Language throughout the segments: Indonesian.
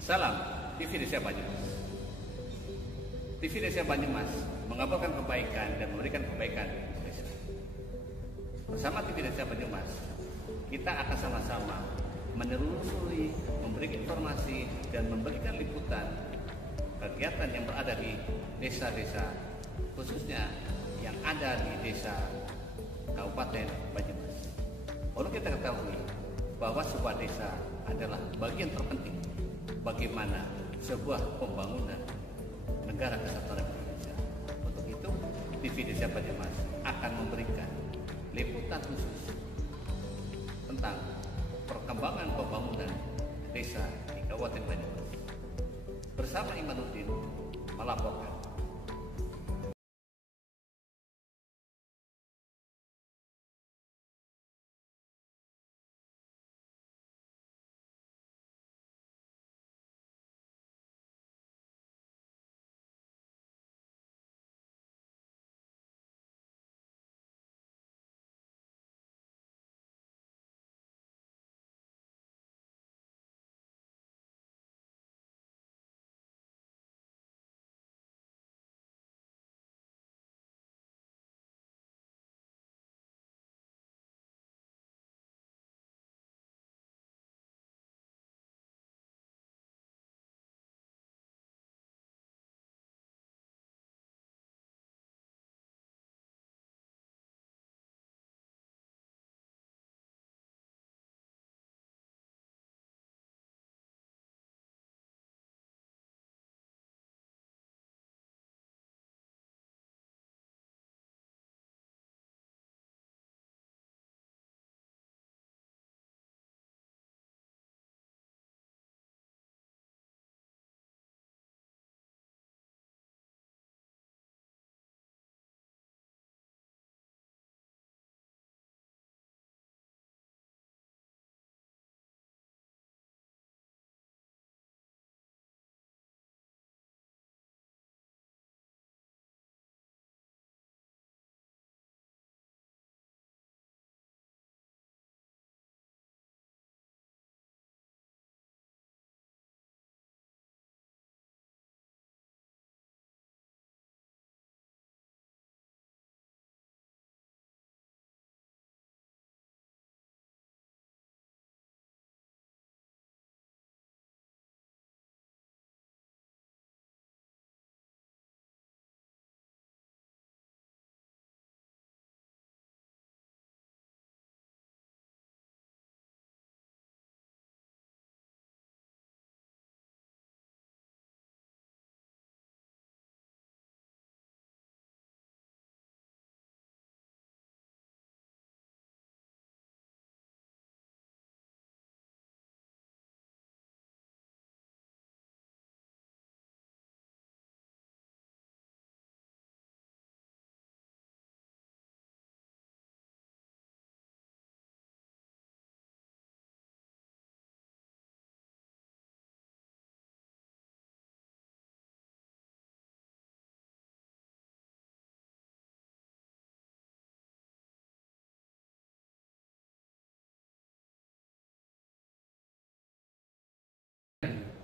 Salam TV Desa Banyumas. TV Desa Banyumas mengabarkan kebaikan dan memberikan kebaikan untuk desa. Bersama TV Desa Banyumas, kita akan sama-sama menelusuri, memberikan informasi dan memberikan liputan kegiatan yang berada di desa-desa, khususnya yang ada di desa Kabupaten Banyumas. Perlu kita ketahui bahwa sebuah desa adalah bagian terpenting bagaimana sebuah pembangunan negara kesatuan Republik Indonesia. Untuk itu, TV Desa Banyumas akan memberikan liputan khusus tentang perkembangan pembangunan desa di Kabupaten Banyumas. Bersama Imanuddin melaporkan.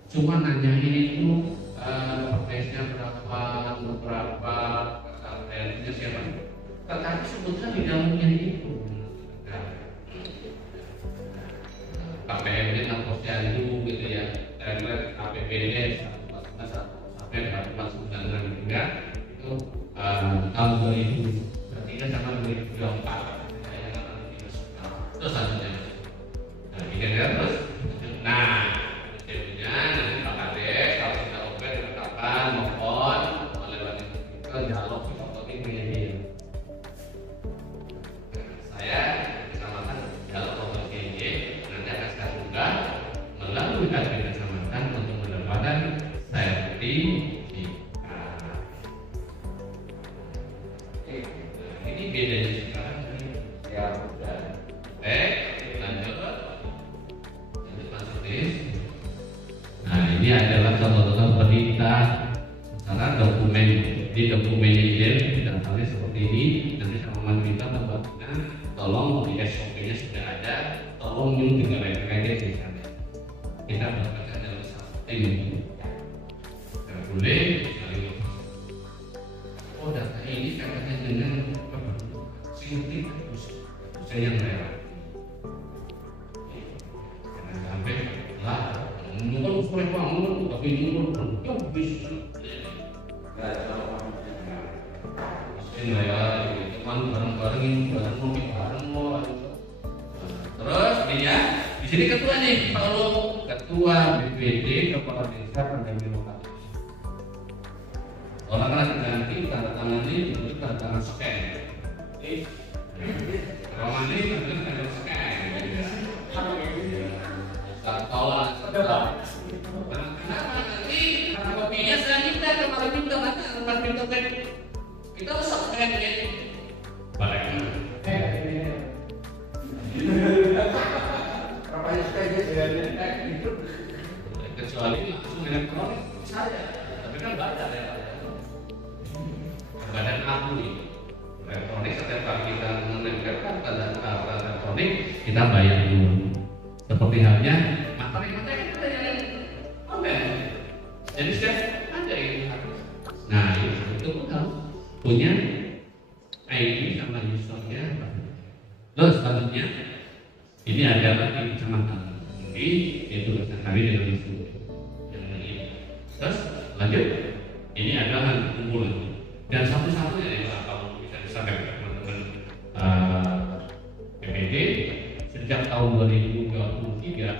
Cuma nanyain itu price-nya berapa RT-nya siapa. Tetapi sebetulnya di dalamnya itu KPMD dan posyandu gitu ya, template APBD 1 sampai 4,9 enggak itu tahun 2003 sama 2024 terus satunya. Nah, ini terus. Nah, nanti Pak Kades kalau kita open kapan mohon melewati itu dialog ini menjadi saya kecamatan dialog KJ nanti akan saya buka melalui admin kecamatan untuk mendapatkan sertifikat. Ini bedanya sekarang ya udah lanjut Mas Udis. Nah, ini adalah contoh-contoh perintah misalkan dokumen di dokumen ini dan halnya seperti ini. Nanti sama minta tempatnya tolong di SOP-nya sudah ada, tolong minum juga lain-lainnya di sana. Kita bekerja dalam satu tim ini. Tidak boleh saling. Oh, data ini katanya dengan sintik usia yang merah. Jangan sampai lah, menunggu sore bangun tapi menunggu jauh bisa. Ini ya, teman bareng-bareng ini bareng ngopi bareng mau. Terus ini ya, di sini ketua nih, kalau ketua BPD Kepala Desa Pendamping Lokal. Orang kan ganti tanda tangan ini itu tanda tangan scan. Kalau ini tanda scan. Tak tahu lah. Kenapa nanti karena kopinya saya minta kemarin minta pas minta kan kita usah scan ini. Balik. Kecuali langsung elektronik saja, tapi kan badan ya. Badan aku ini elektronik setiap kali kita menempelkan tanda elektronik kita bayar dulu. Seperti halnya materi-materi kita yang online. Jadi setiap ada ini. Nah itu pun harus punya ID sama usernya. Terus selanjutnya ini adalah di kecamatan ini yaitu kami dengan isu yang ini. Terus lanjut ini adalah kumpulan dan satu-satunya yang kalau bisa disampaikan teman-teman BPD sejak tahun 2023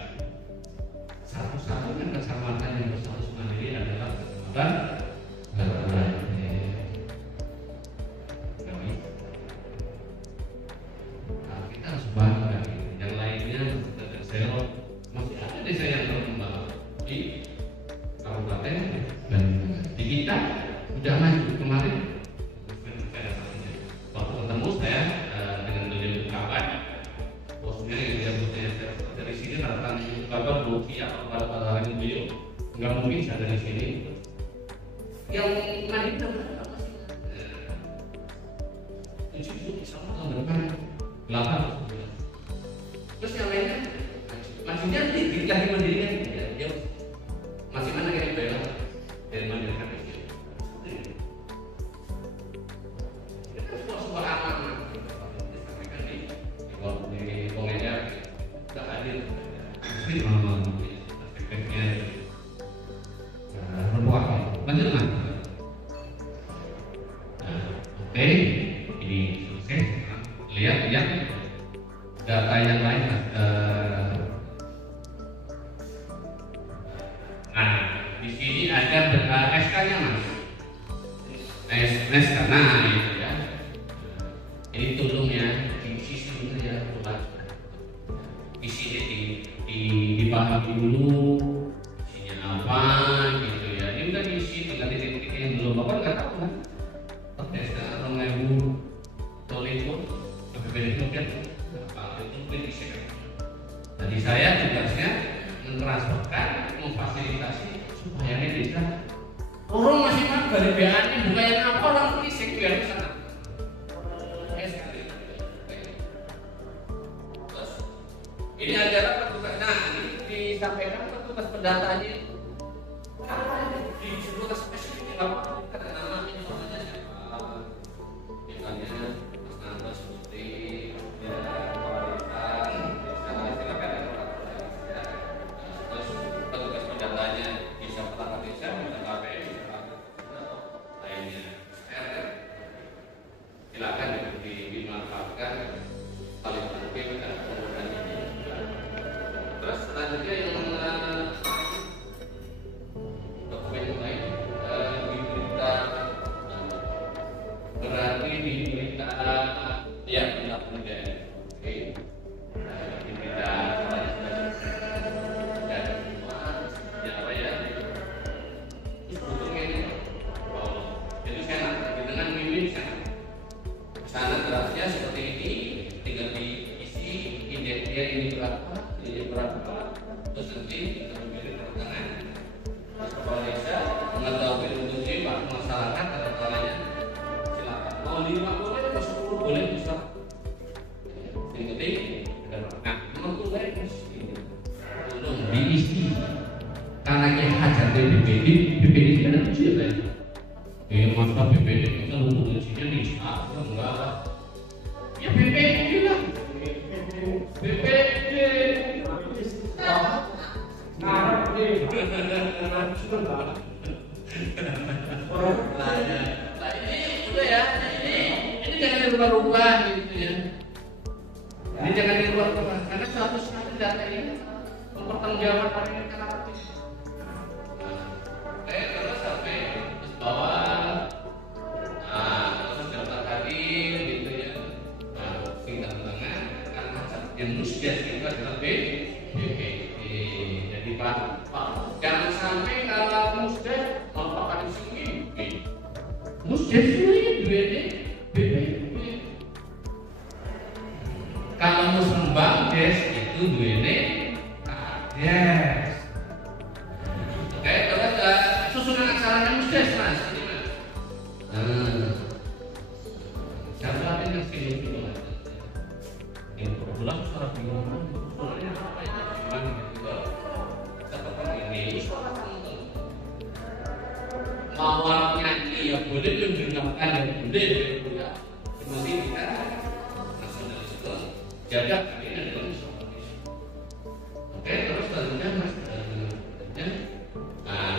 satu-satunya kecamatan yang berstatus mandiri adalah kecamatan kita harus bangga. Yang lainnya saya masih ada desa yang berkembang di kabupaten dan di kita sudah maju kemarin. Waktu ketemu saya dengan beliau kawan, bosnya yang dia butuhnya dari sini datang kabar Boki atau pada lain beliau nggak mungkin saya dari sini. Yang mandi berapa sih? 7 sama tahun depan 8. Terus yang lainnya masihnya dikit lagi mendirikan dia masih mana yang bayar dari mendirikan itu sebuah amanah disampaikan di komentar tidak hadir ini malam aspeknya berbuat lanjut kan oke ini selesai lihat data yang lain. Nah, di sini ada SK-nya mas. SK, nah itu ya. Ini tolong ya diisi dulu ya, di sini dipahami dulu isinya apa gitu ya. Ini udah diisi tinggal titik-titik yang belum bapak nggak tahu kan? SK atau ngebu toliko, APBD mungkin. Jadi saya tugasnya mentransferkan, memfasilitasi supaya ini bisa orang masih kan dari BAN bukan yang apa orang fisik biar di sana. Ini adalah petugas. Nah, ini disampaikan petugas pendatanya. Di petugas spesifik apa? Karena nama informasinya siapa? Misalnya nama seperti silakan dimanfaatkan paling penting dan penggunaan ini. Terus selanjutnya yang dokumen lain diberita berarti diberita ya benar benar oke diberita dan ya apa ya sebetulnya ini jadi saya dengan mimin sana draftnya seperti ini, tinggal diisi indeksnya ini berapa, terus nanti kita memilih pertengahan. Terus kepala desa mengetahui untuknya pak masyarakat ada kalanya silakan. Mau 5 boleh, mau 10 boleh bisa. Yang penting nah 50 boleh belum diisi karena yang BPD sih ada lucu ya Pak? Masa BPD kita lupa ujinya nih, enggak lah. Ya BPD lah. BPD. Ini udah ya, ini jangan dirubah-rubah gitu ya. Ini jangan dirubah-rubah karena suatu saat data ini mempertanggungjawabkan ini kan artis. Terus sampai terus bawah, terus daftar hadir gitu ya. Tingkat tengah karena yang musdes itu adalah BPD. Jadi Pak, jangan sampai kalau musdes merupakan sini. Musdes ini duitnya BPD. Kalau musrembang des itu duitnya kades. Oke, terus susunan aksaranya musdes Mas. Ini Mas. Siapa yang sini dulu Mas? Ini pulang suara bingung. Suaranya apa ya? Gimana gitu? Tetap ini suara kamu. Mawar nyanyi ya boleh, mendengarkan ya boleh, ya. Nanti kita nasionalis itu jaga ini adalah nasionalis. Oke, terus selanjutnya Mas,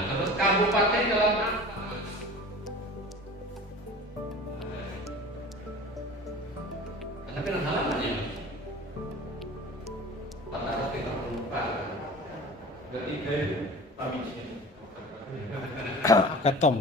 terus kabupaten dalam apa Mas? Tapi halamannya Mas, 434. Ketiga itu Pamisnya. Ketom.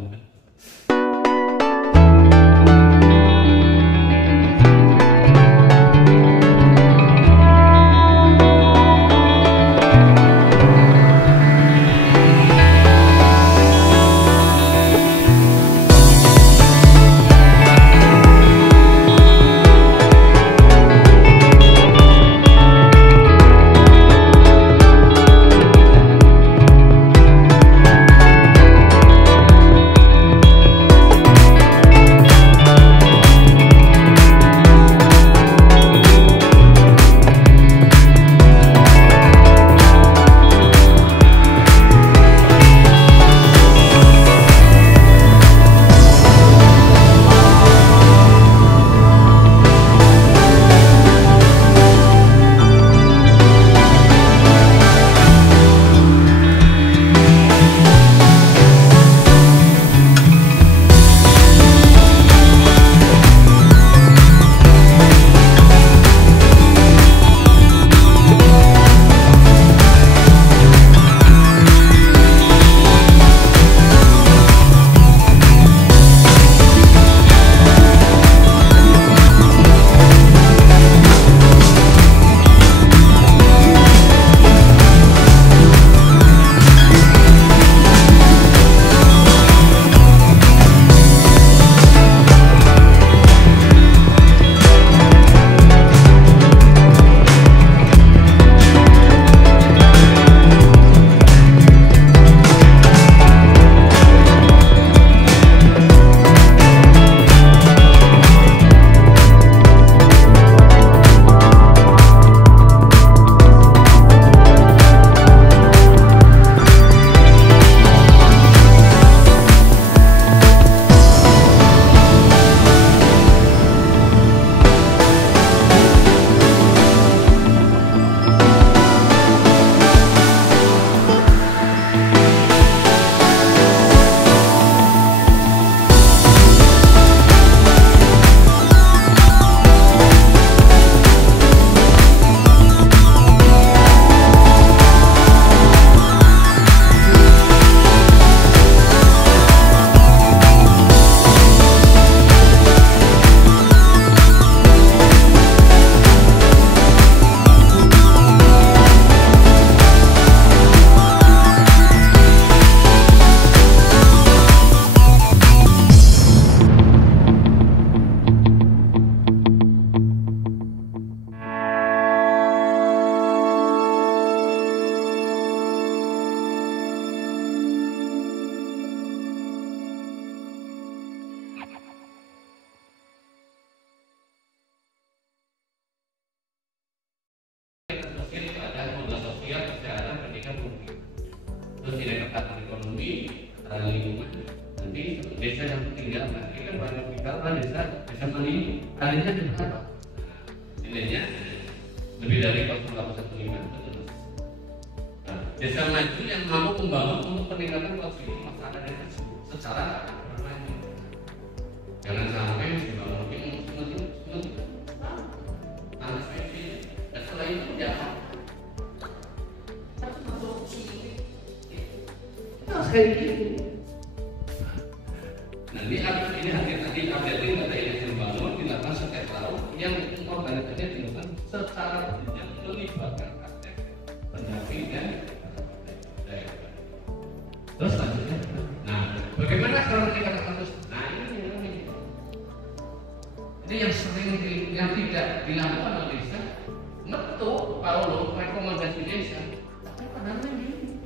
tidak ketaatan ekonomi, ketaatan lingkungan, nanti desa yang tinggal, nanti kan banyak bicara desa mani, akhirnya berapa? Nilainya lebih dari 0,15, betul. Nah, desa maju yang mampu membangun untuk peningkatan kualitas masyarakat desa secara berlanjut. Jangan sampai dibangun mungkin tanah spesies, dan setelah itu jangan masuk sini. Harus kayak gitu. Nah, ini hati-hati updating data yang dibangun dilakukan setiap tahun yang organisasinya dilakukan secara berjenjang melibatkan aspek pendamping dan daerah. Terus selanjutnya, nah bagaimana kalau kita status? Nah ini yang sering yang tidak dilakukan oleh desa. Betul, kalau rekomendasi desa, tapi padahal ini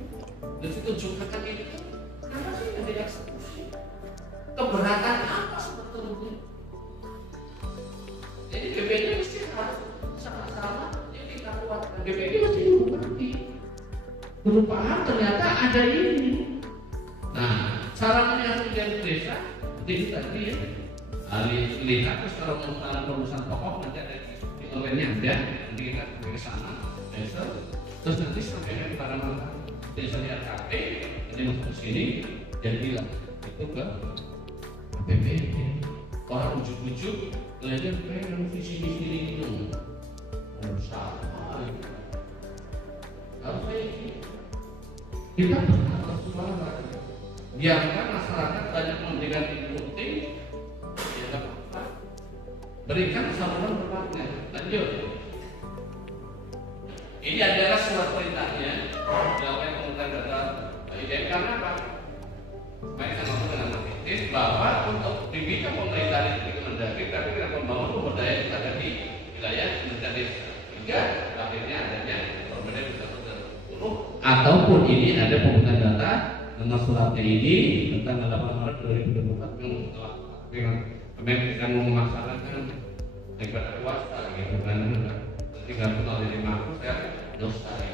dari tunjukkan itu apa sih yang dieksekusi? Keberatan apa sebetulnya? Jadi BPD mesti harus sama-sama yang kita kuatkan. BPD mesti mengerti. Belum paham ternyata ada ini. Nah, cara menyampaikan desa itu tadi ya. Lihat secara perusahaan pokok nanti ada di online-nya ada, nanti kita ke sana, terus nanti sampaikan kepada mana desa RKP, nanti masuk ke sini dan bilang itu ke BPD. Orang ujuk-ujuk belajar pengen visi-visi itu sama harus kayak gitu. Kita harus suara biarkan masyarakat banyak memberikan inputing, ya tak apa, berikan saluran bermakna. Lanjut, ini adalah surat perintahnya dalam pengumpulan data IDM. Karena apa? Baik sama dengan aktif bahwa untuk dibikin pemerintahan itu Kemendagri, tapi kita membangun sumber daya yang ada di wilayah Kementerian Desa hingga akhirnya adanya Permendag 10 ataupun ini ada pengumpulan data nomor suratnya ini tentang 8 Maret 2024 yang telah memang memaksanakan negara swasta gitu kan, 30 tahun dari makhluk ya dosa ya.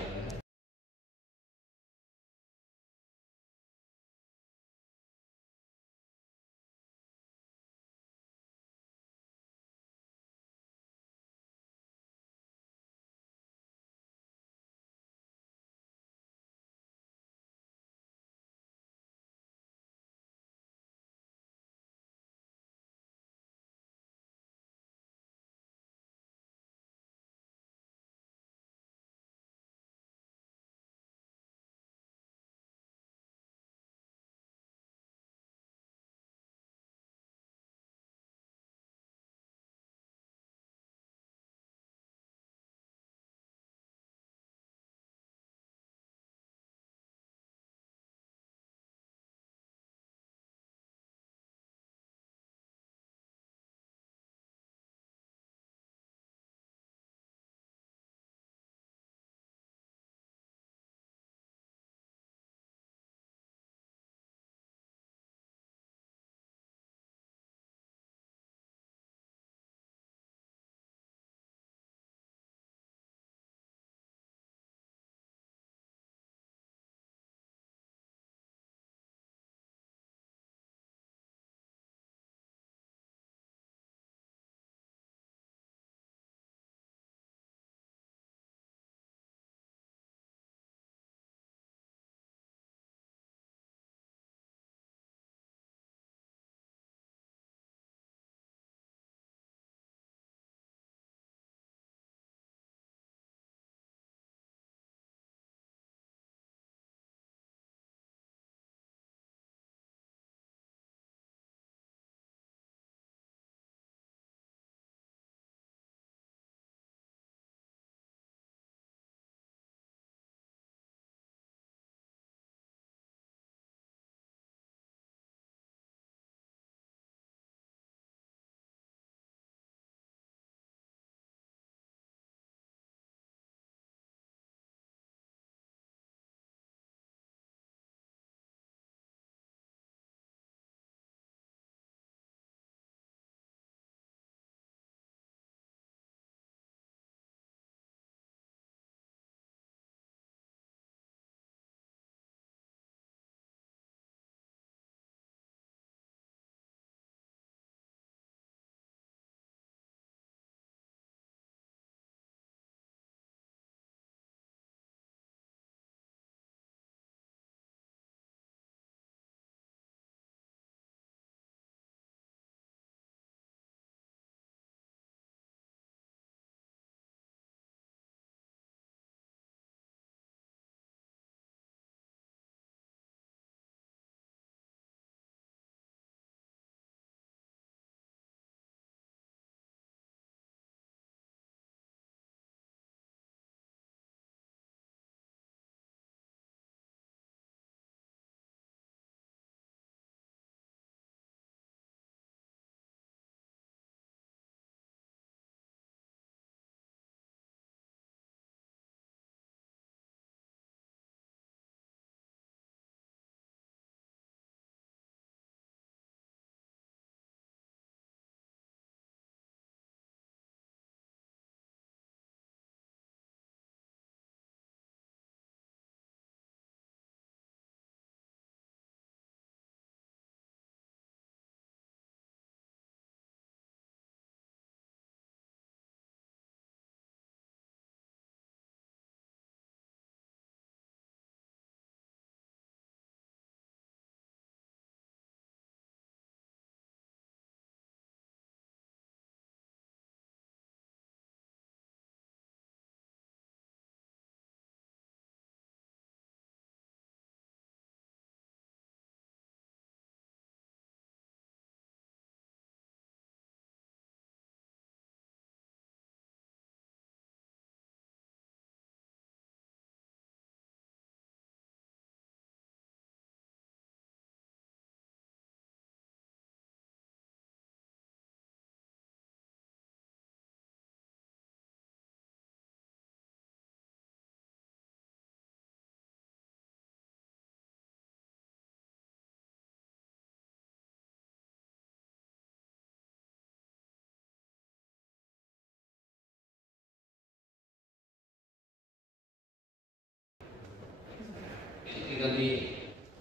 tinggal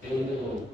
diunduh.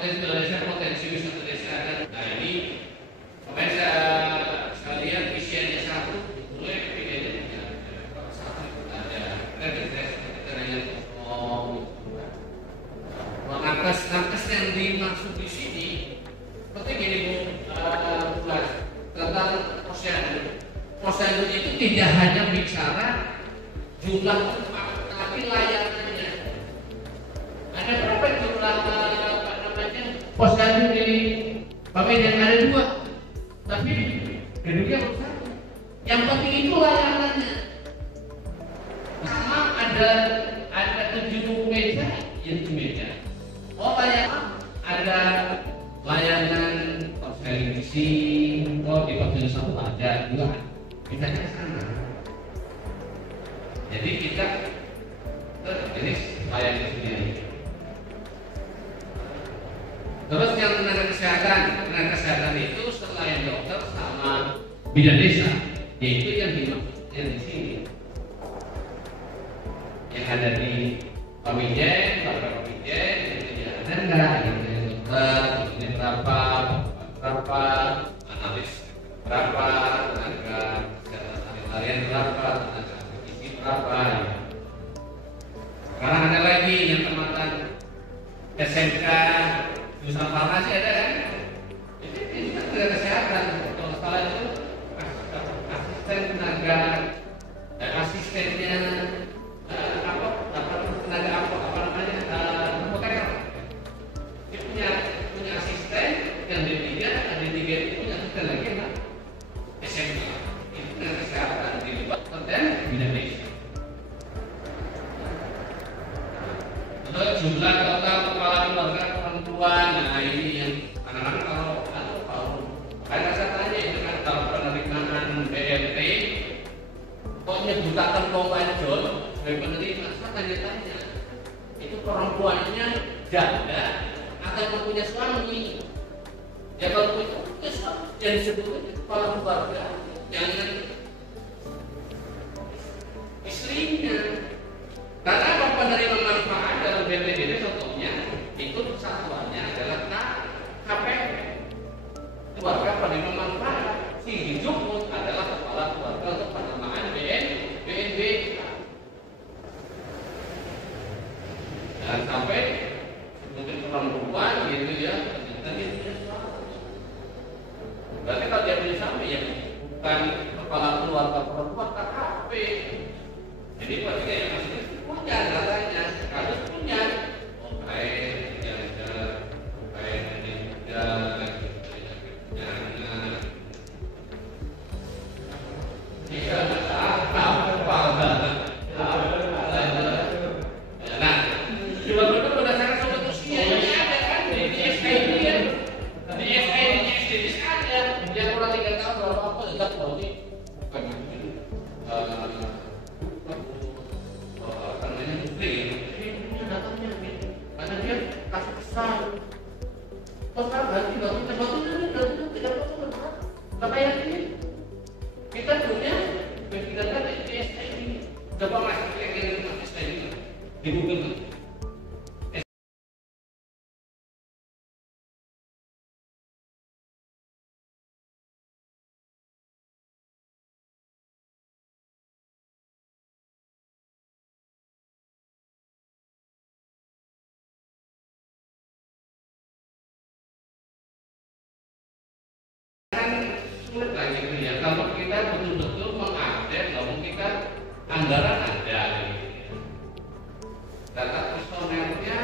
Jadi potensi wisata desa ada. Nah ini pemirsa sekalian, visinya satu, mulai bedanya ada kreativitas yang nakes yang dimaksud di sini seperti gini Bu, tentang posyandu itu tidak hanya bicara jumlah tempat, tapi layanannya. Ada berapa jumlah posyandu di Medan? Ada 2, tapi gedungnya satu. Yang penting itu layanannya. Sama ada 7 meja, ya 7 meja. Oh layanan, ada layanan televisi, oh di posyandu 1 ada 2, kita ke sana. Jadi kita jenis layanan sendiri. Terus yang tenaga kesehatan itu selain dokter sama bidan desa, yaitu yang dimaksudkan di sini, yang ada di Pamijen, Bapak Pamijen, ada enggak? Yang dokter, ini berapa, analis berapa, tenaga kesehatan sanitarian berapa, tenaga gizi berapa. Sekarang ada lagi yang tamatan SMK jurusan farmasi ada kan? Itu kan tenaga kesehatan. Kalau salah itu asisten tenaga, asistennya tenaga apa namanya? Dia punya asisten yang D3, ada D3 itu punya asisten lagi kan? SMK itu tenaga kesehatan di luar konten bidan desa. Untuk jumlah total kepala keluarga perempuan, nah ini yang anak-anak kalau saya tanya itu kan kalau penerimaan BLT kok nyebutakan Kompanjol sebagai penerima, saya tanya-tanya itu perempuannya janda atau punya suami? Ya kalau punya suami yang disebut kepala keluarga, jangan istrinya. Karena apa penerima manfaat dalam BPJS contohnya itu satuannya adalah KPR, keluarga penerima manfaat. Si hidup adalah kepala keluarga untuk penerimaan BNB. Dan sampai mungkin perempuan gitu ya, berarti kalau dia punya suami ya bukan kepala keluarga perempuan KKP. Jadi berarti kayak maksudnya punya datanya, harus punya. Baik, baik ini juga, kita punya data di SI ini. Coba mas, kira-kira mas SI ini di Google. Sulit lagi ya kalau kita betul-betul mengupdate, lalu kita anggaran ada gitu. Data personelnya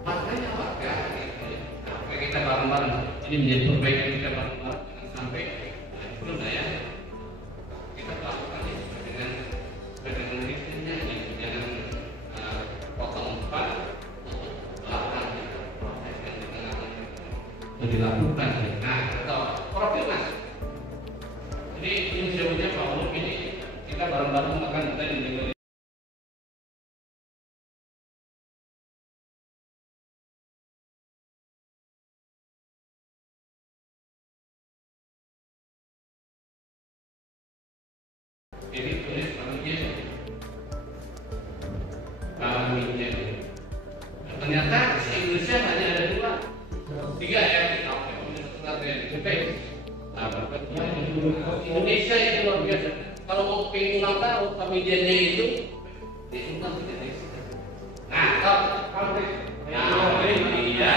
makanya warga gitu ya. Sampai kita bareng-bareng ini menjadi perbaikan kita bareng-bareng sampai itu ya kita lakukan ya dengan istrinya gitu, jangan potong empat belakang proses yang dilakukan. Nah atau profil mas. Jadi ini sebutnya Pak Ulum ini kita bareng-bareng akan kita menjaga ini tulis kami ternyata di Indonesia hanya ada 2, 3 ya kita Indonesia itu luar biasa. Kalau mau pengen ulang tahun, pemilihannya itu diundang ke Indonesia. Nah, kalau iya,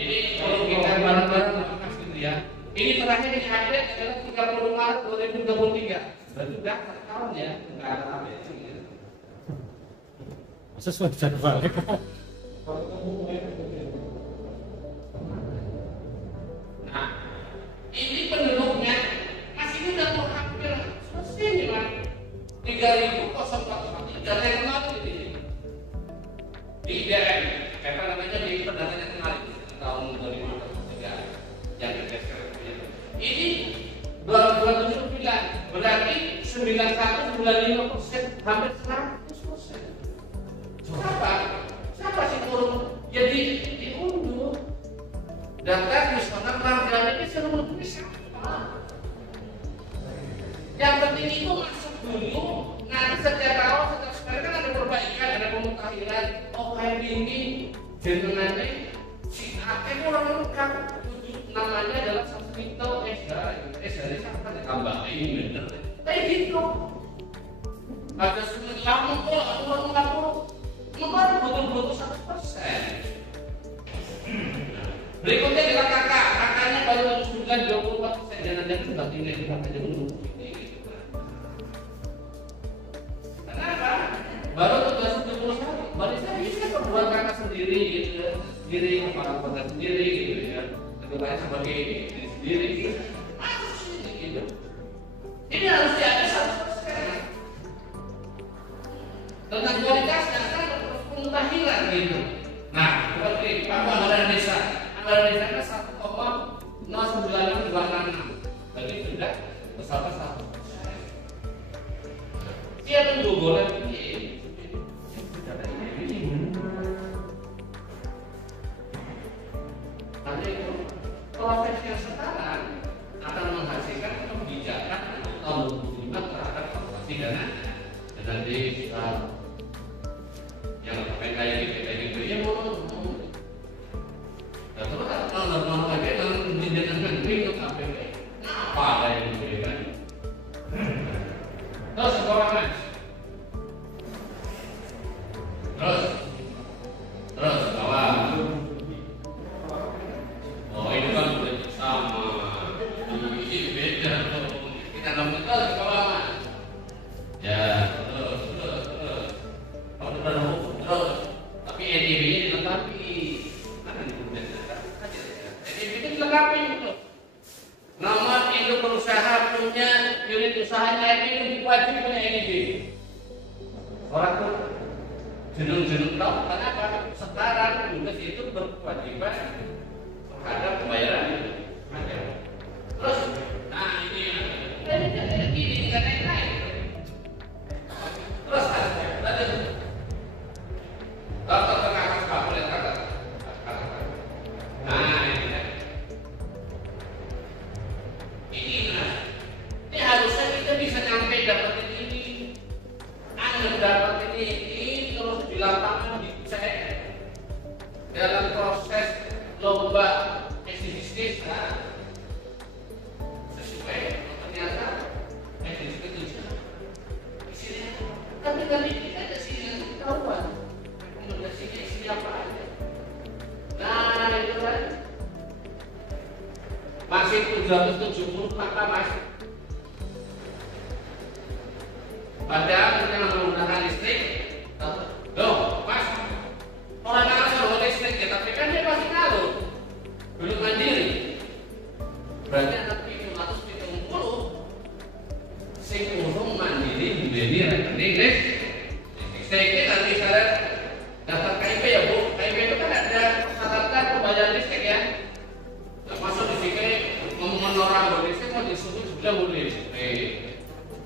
ini kalau kita bareng-bareng melakukan gitu ya. Ini terakhir yang ada adalah 30 Maret 2023. Berarti sudah tahun ya, nggak ada apa-apa. Sesuai jadwal. Nah, ini penduduknya masih ini udah mau hampir selesai nih mas. 3.043 saya kemarin di DRM apa namanya di perdagangan kemarin tahun 2023 yang bergeser ini 279 berarti 91,95% hampir 100%. Siapa sih turun jadi diunduh data misalkan rangkaian ini seluruhnya sama. Yang penting itu masuk dulu. Nanti setiap tahun sekarang kan ada perbaikan, ada pemutakhiran. Oh kayak gini, jenengannya si A itu orang lengkap. Namanya adalah Sasmito dari siapa ditambah ini bener. Kayak gitu. Ada sembilan puluh, atau 50, memang betul-betul 100%. Berikutnya adalah kakaknya baru 24%, jangan-jangan sudah tinggal di kakaknya dulu. Kenapa? Baru 71, baru saya bisa membuat kakak sendiri gitu, sendiri kepala keluarga sendiri gitu ya, keduanya sebagai diri sendiri gitu. Masih gitu. Ini harus diada 100%. Tentang kualitasnya kan terus pemutahiran gitu. Nah, seperti anggaran desa. Anggaran desa kan 1,0926. Berarti sudah bersama 1%. Dia menggugurkan ini. Nanti itu proses yang sekarang akan menghasilkan Kita ngomong terus ke bawah mas. Ya terus. Terus. Tapi EDB-nya dilengkapi. Mana nih kemudian? EDB-nya dilengkapi gitu. Nomor induk berusaha punya unit usahanya itu wajib punya EDB. Orang tuh jenung-jenung tahu kenapa sekarang tugas itu berkewajiban terhadap pembayaran. Terus, nah ini kan naik. Terus lanjut. Dokter tengah Pak boleh kata. Nah ini harusnya kita bisa nyampe dapetin ini, dapetin ini terus di lapangan dicek dalam proses lomba bisnis. Sesuai ternyata bisnis isinya tapi kita ada sini ketahuan isinya apa aja. Nah itu kan masih 770 maka masih padahal kita menggunakan listrik. Loh mas, orang ngalur listrik ya, tapi kan dia masih ngalur belum mandiri. Berarti anak 770 sing urung mandiri menjadi rekening listrik. Saya kira nanti saya daftar KIP ya Bu. KIP itu kan ada persyaratan pembayaran listrik ya. Nah, masuk di sini ngomongin orang listrik mau disuruh sudah boleh.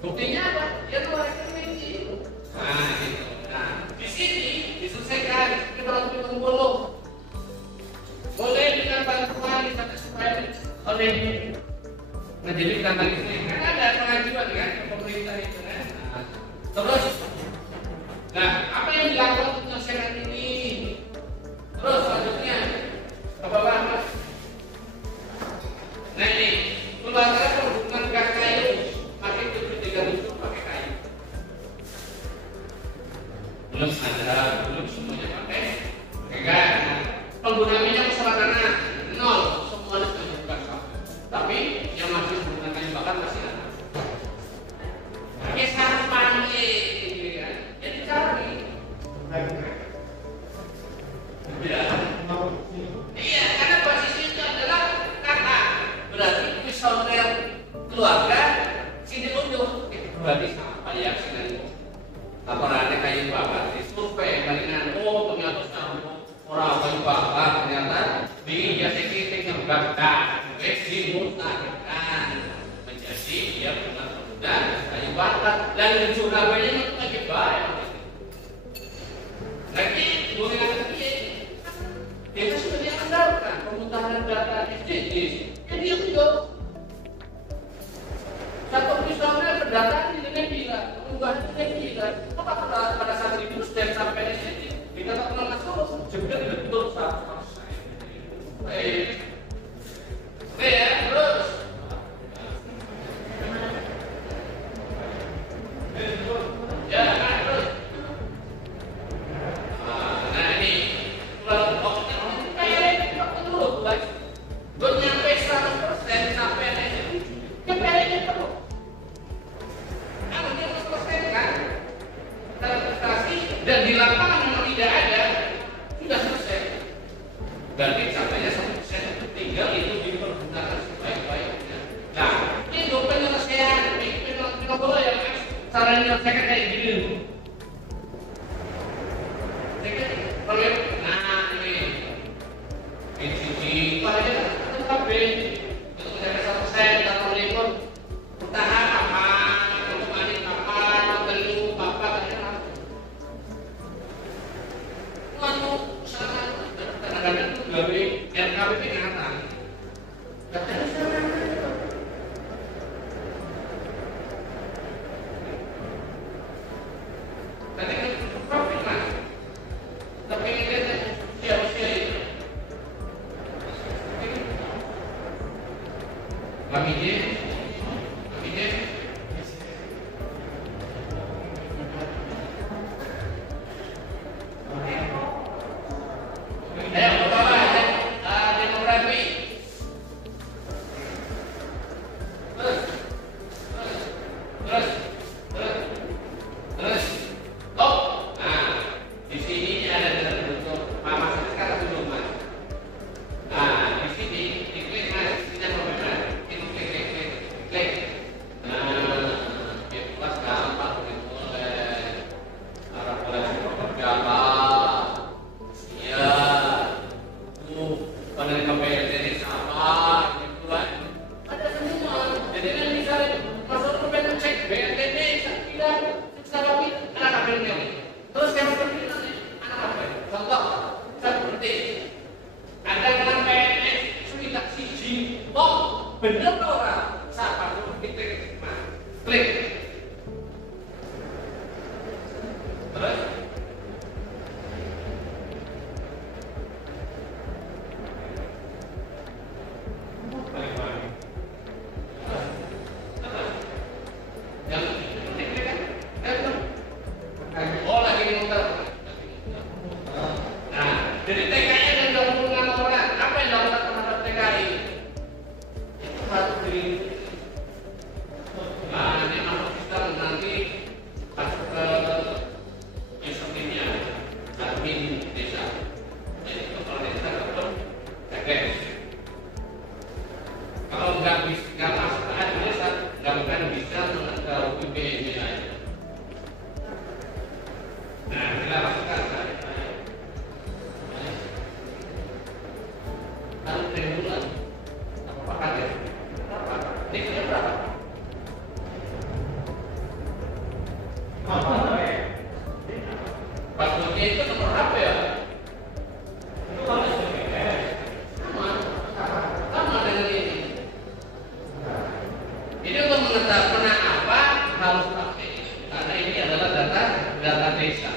Buktinya apa? Dia keluar rekening itu. Nah, gitu. Nah, di sini diselesaikan kita langsung boleh dengan bantuan disatisfied oleh majelis tentang listrik. Kan ada pengajuan kan ke pemerintah itu kan. Nah, terus, nah apa yang dilakukan untuk menyelesaikan ini? Terus selanjutnya apa mas? Nah ini pembatasan perhubungan gas kayu pakai 73 pakai kayu. Belum semuanya pakai gas. Pengguna minyak usaha tanah 0, semuanya sudah gas. Tapi yang masih menggunakan kayu bakar masih ada. Pakai sampah nih, jadi cari. Iya, karena posisi itu adalah kakak. Berarti misalnya keluarga sini unjuk itu berarti apa ya sini laporannya kayu bakar di survei bandingan ternyata sama orang kayu bakar ternyata di jasa kita ngerbakar dimutahkan menjadi dia benar-benar kayu bakar dan Surabaya itu lagi baik lagi dengan dia sudah diandalkan pemutaran data SDGs jadi dia juga satu misalnya pendataan di Indonesia, perubahan di Indonesia, apa pada saat itu dan sampai di sini kita tak pernah masuk, juga betul sama saya. Ya terus. Ya terus. Nah ini kalau belum nyampe 100% sampai KPR-nya perlu. Kalau dia selesaikan transportasi dan di lapangan memang tidak ada, sudah selesai. Berarti sampainya 100% tinggal itu dipergunakan sebaik-baiknya. Nah, itu penyelesaian, kita boleh yang cara menyelesaikan kayak gini. Kalau nah ini PCG, aja tetap untuk mencapai 100% atau libur usaha apa, untuk manis apa, telu apa, ternyata lalu usaha kadang-kadang itu gawe RKBP nyata katanya Klik. Terus oh lagi muter. Nah, jadi TKI dan gabungan orang, apa yang dilakukan terhadap TKI? Itu harus di ini masuk sistem nanti masuk ke instrukturnya admin desa. Jadi kepala desa atau TKI. Kalau nggak masuk ke admin desa, nggak akan bisa ke UPBN aja. Nah, kita masukkan kalau tribulan apa kaget? Berapa? Nilainya berapa? Passwordnya itu nomor apa ya? Sama dengan ini. Ini untuk mengetahui apa harus pakai, karena ini adalah data desa.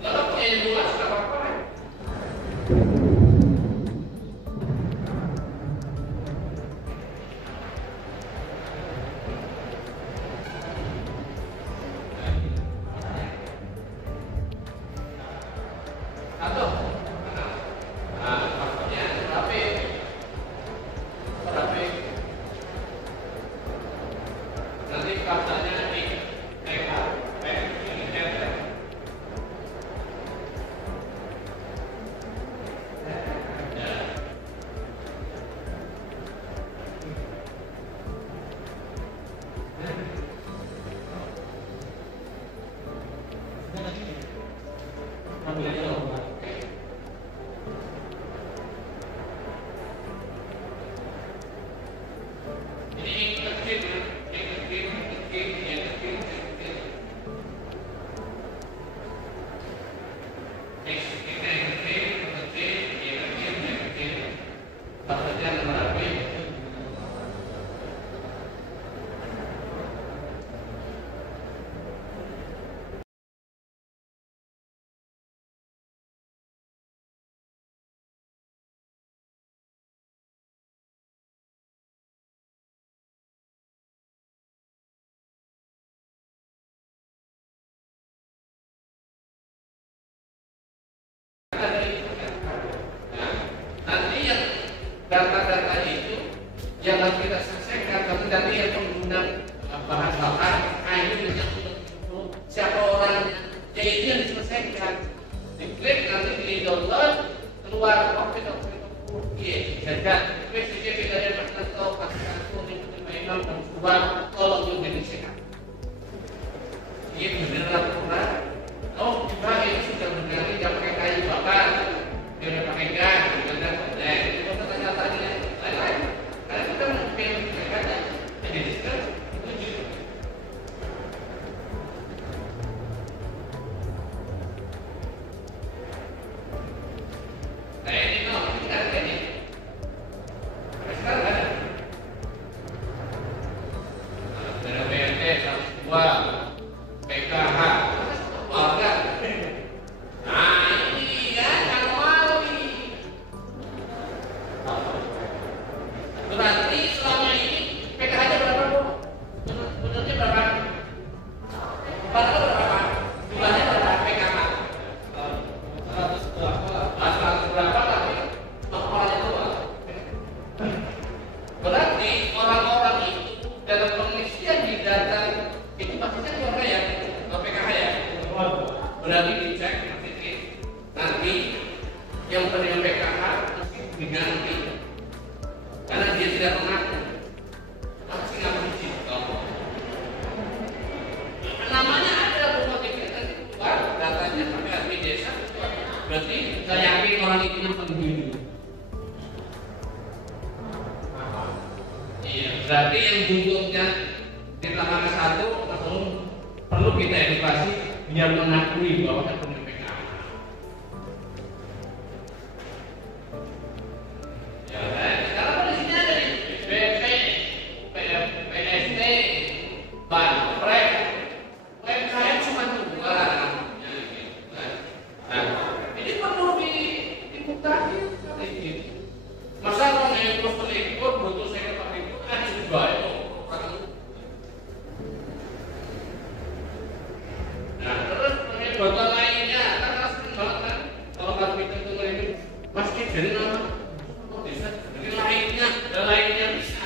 Kalau punya yang luas, nggak apa-apa kan? Atau, nah, maksudnya berapa? Nanti katanya di TK, nanti yang data-data itu jangan kita selesaikan, tapi nanti yang pengguna bahan bakar ini siapa orangnya, jadi itu yang diselesaikan. Diklik nanti di download keluar oke jaga PCCP dari Mas atau pasukan kuning memang buat tolong juga disekat. Ini benar benar. Oh, kita ini sudah benar tidak pakai kayu bakar, tidak pakai gas, benar. Nah, itu ternyata lain-lain. Karena kita mungkin ada jadi diskon itu. Nah, ini kita ini. Sekarang ada. Ada BNT 102 PKH. Warga. Nah ini ya Januari. Berarti selama ini PKH-nya berapa Bu? Benarnya berapa? Padahal berapa? Jumlahnya berapa PKH? 100 berapa tapi masalahnya dua. Berarti orang-orang itu dalam pengisian di data itu pastinya keluarga ya, PKH ya. Berarti dicek nanti yang penerima PKH mesti diganti karena dia tidak mengaku pasti nggak berizin. Namanya ada rumah kegiatan keluar datanya sampai admin desa, berarti saya yakin orang itu yang penghulu. Iya, berarti yang duduknya di belakang satu langsung perlu kita edukasi biar mengakui bahwa kan punya PKH. terakhir ini. Masa orang yang terus telekor butuh saya Pak Ibu kan juga itu. Nah terus pengobatan lainnya kan rasanya banget kan kalau kita itu ngelipin pasti dari nama bisa dari lainnya bisa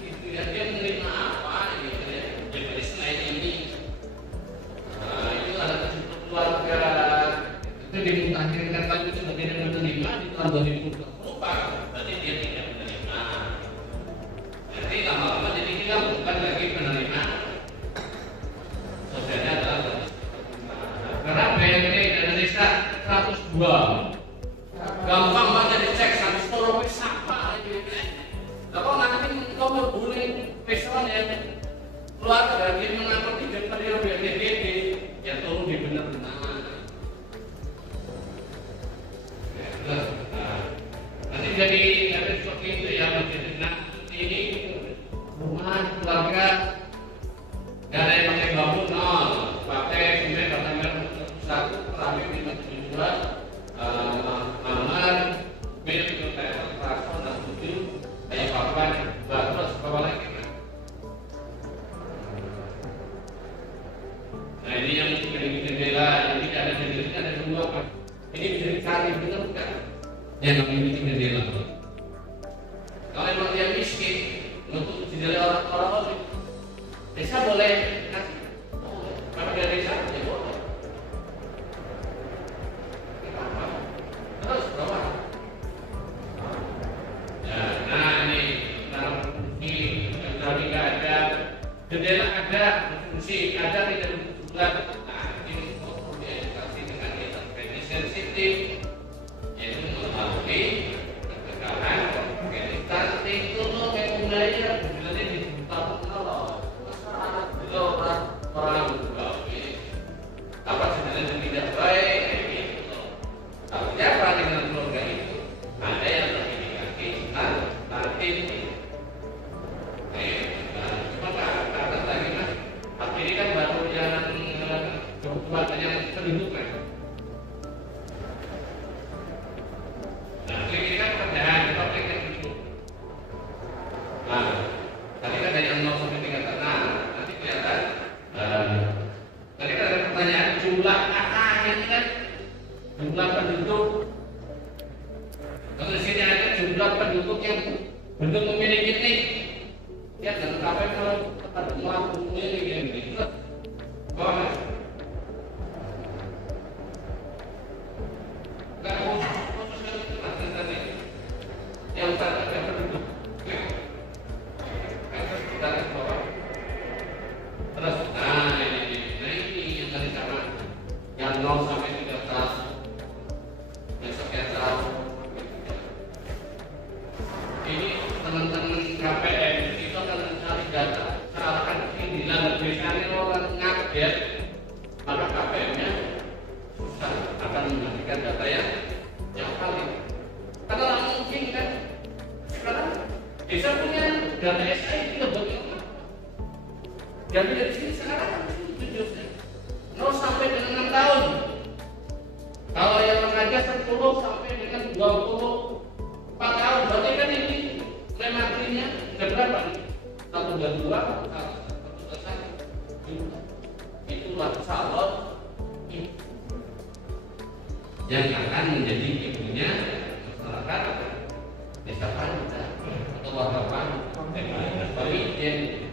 gitu ya dia menerima apa gitu ya dari selain ini. Nah itu ada keluarga itu dimutakhirkan lagi sebagai yang menerima di tahun 2024 berarti dia tidak menerima. Jadi lama-lama jadi kita bukan lagi penerima sosialnya adalah karena BNP Indonesia 102 gampang banget dicek 100 siapa gitu ya. Kalau nanti kau berbuling pesan ya keluar dari mengapa tidak pada BNPB ya tolong dibenar-benar. Nanti jadi ada seperti itu ya menjadi nah ini rumah keluarga gak ada yang pakai bambu nol pakai semen batang satu keramik 572 kamar beda dengan kayak traktor dan 7 kayak papan batu bawah lagi kan. Nah ini yang dari jendela yang tidak ada jendelanya ada dua kan ini bisa dicari benar bukan yang namanya jendela. Kalau memang dia miskin untuk jendela orang desa boleh kasih kalau dari desa ya boleh. Terus berapa? Ya, nah ini kalau tidak ada jendela ada fungsi ada tidak bulat. Nah ini perlu diedukasi dengan kita sensitif yaitu mengetahui kegagalan kualitas teknologi budaya sebenarnya di tahun kalau masyarakat beliau orang gawe apa sebenarnya yang tidak baik gitu. Tapi apa dengan keluarga itu ada yang terindikasi nanti cuma kata lagi mas tapi ini kan baru yang kebutuhan yang pendidikan. Nah ini kan pekerjaan kita pekerjaan hidup. Nah tadi kan ada yang 0 sampai 3 tahun. Nah nanti kelihatan tadi kan ada pertanyaan jumlah kakaknya ini kan jumlah penduduk. Kalau di sini ada jumlah penduduk yang belum memiliki nik. Ya jangan sampai kalau tempat rumah memiliki yang gitu. Bawah nggak khusus tadi yang tak ada penduduk. Terus kita ke bawah. Terus nah ini yang tadi sama yang 0 sampai 3 tahun yang sekian tahun. Ini teman-teman KPM itu akan mencari data seakan bilang biasanya orang ngupdate maka KPM-nya susah akan memberikan data yang valid karena tidak mungkin kan sekarang desa punya data SI juga bagaimana jadi dari sini sekarang 0 sampai dengan 6 tahun kalau yang mengajar 10 sampai dengan 24 tahun berarti kan ini prematurnya berapa nih? 1 dan 2 itulah calon yang akan menjadi ibunya masyarakat desa Panda atau warga Panda Pamijen.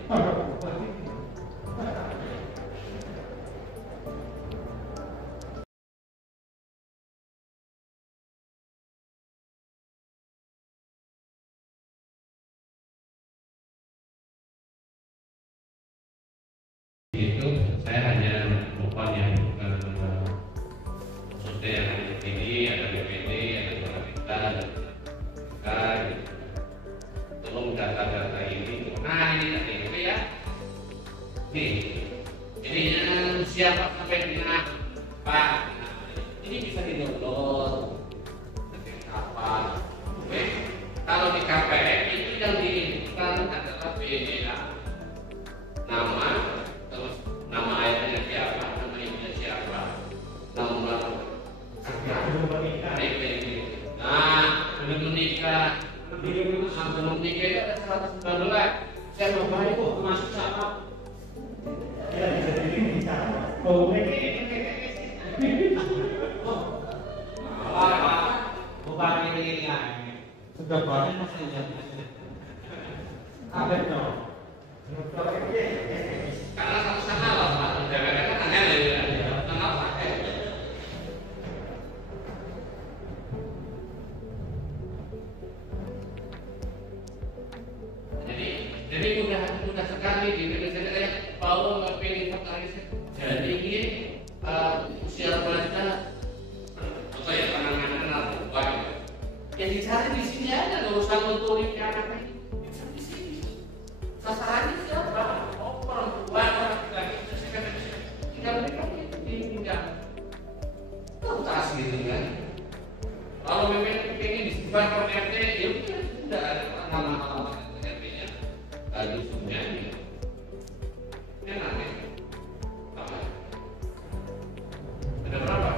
Itu saya hanya lupa yang maksudnya yang ada ini ada BPD ada Sukarita ada tolong data-data ini nah ini KTP ya nih ini siapa sampai dengan Pak ini bisa di-download apa kalau di KPM itu yang diinginkan adalah BDA nama terus nama ayahnya siapa, nama ibunya siapa, nomor KTP. Nah belum menikah, belum menikah itu ada 119. Saya mau itu masuk sama. Oh, bukan ini ya. Sudah banyak maksudnya. Apa itu? Karena sama-sama lah, Pak. Jangan kan aneh ya. Kenapa? Jadi mudah sekali di Indonesia kayak Paulo pilih vokalis. Jadi ini usia remaja atau ya penanganan narkoba. Yang dicari di sini aja, nggak usah nuturi anak ini. Di sini sasarannya siapa? Oh, perempuan, laki-laki, tinggal mereka tinggal tuntas gitu kan. Kalau memang pengen disimpan ke RT, ya sudah ada nama-nama RT-nya, dusunnya gitu. Enak ya. Apa? Ada berapa?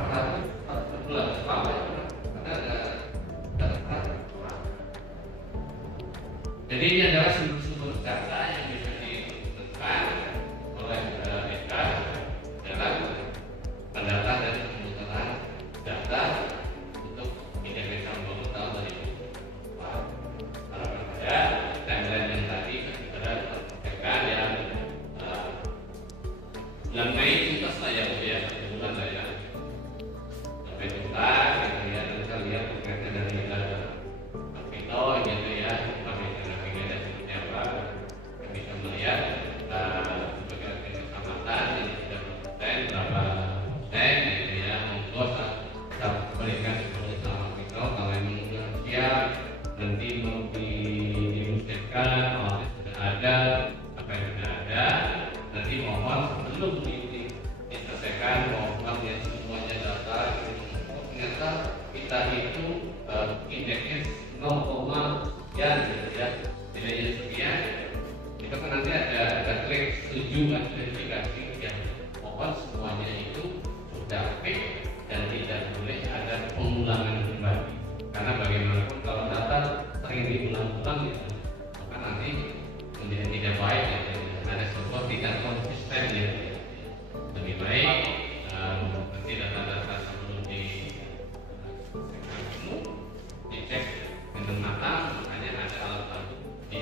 14 apa ya? Ada. Jadi ini adalah sumber-sumber data yang bisa ditemukan oleh kita dalam pendata dan pemutaran data untuk Indonesia membangun tahun 2004. Harapan saya timeline yang tadi adalah terkait yang bulan Mei tuntas lah ya, Bu ya, bulan lah ya. Sampai tuntas, gitu ya, dan kita lihat terkaitnya dari Vito gitu ya, bisa melihat sebagai kecamatan ini sudah persen berapa persen gitu ya, monggo kita berikan sebagai sama Vito kalau memang siap nanti mau dimusnahkan kalau sudah ada apa yang sudah ada nanti mohon sebelum diselesaikan mohon ya semuanya data ternyata kita itu indeksnya 0, sekian gitu ya, nilainya sekian. Itu kan nanti ada klik setuju dan verifikasi yang mohon semuanya itu sudah fix dan tidak boleh ada pengulangan kembali. Karena bagaimanapun kalau data sering diulang-ulang gitu, maka nanti menjadi tidak baik ya. Ada sesuatu tidak konsisten ya. Lebih baik nanti data-data sebelum dicek dengan matang, makanya ada alat bantu di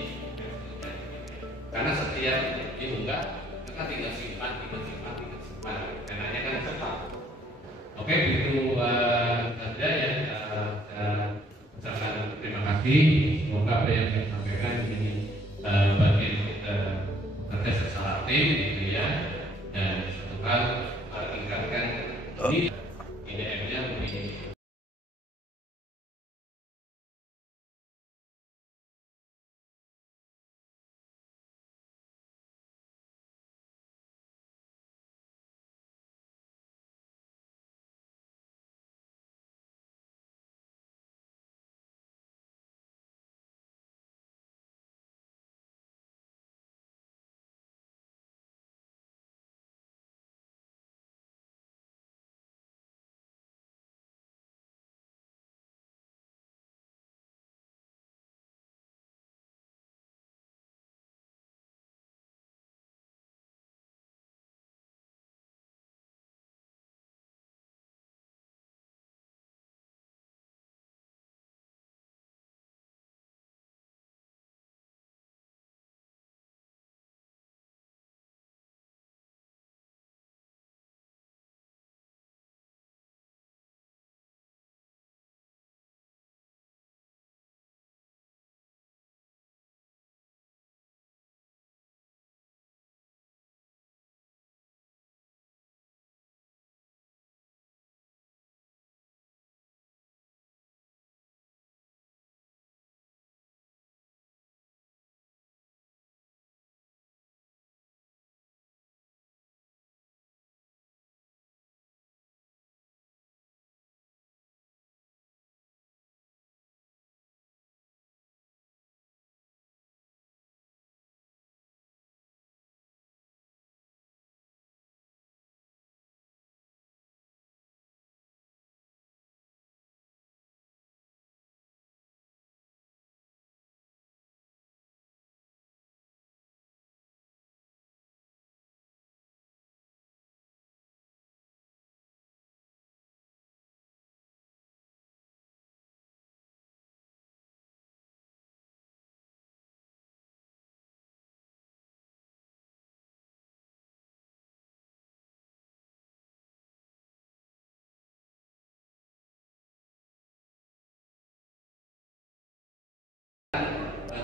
karena setiap diunggah kita tinggal simpan karena kan cepat. Oke, itu saja ya. Saya terima kasih. Semoga apa yang saya sampaikan ini bagian kita kerja secara tim gitu ya, dan satu hal tingkatkan ini IDM-nya begini.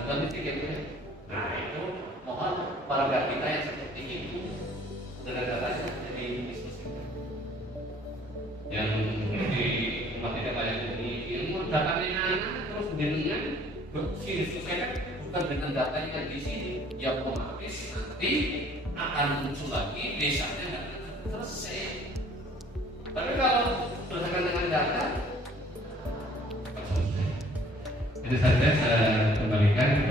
statistik ya. Nah itu mohon warga kita yang seperti itu dengan datanya jadi diskusikan. Yang di rumah tidak kayak ini ilmu datanya terus dengan diskusikan bukan dengan datanya di sini, ya otomatis nanti akan muncul lagi desanya nggak selesai. Tapi kalau berdasarkan dengan data, itu saja saya kembalikan.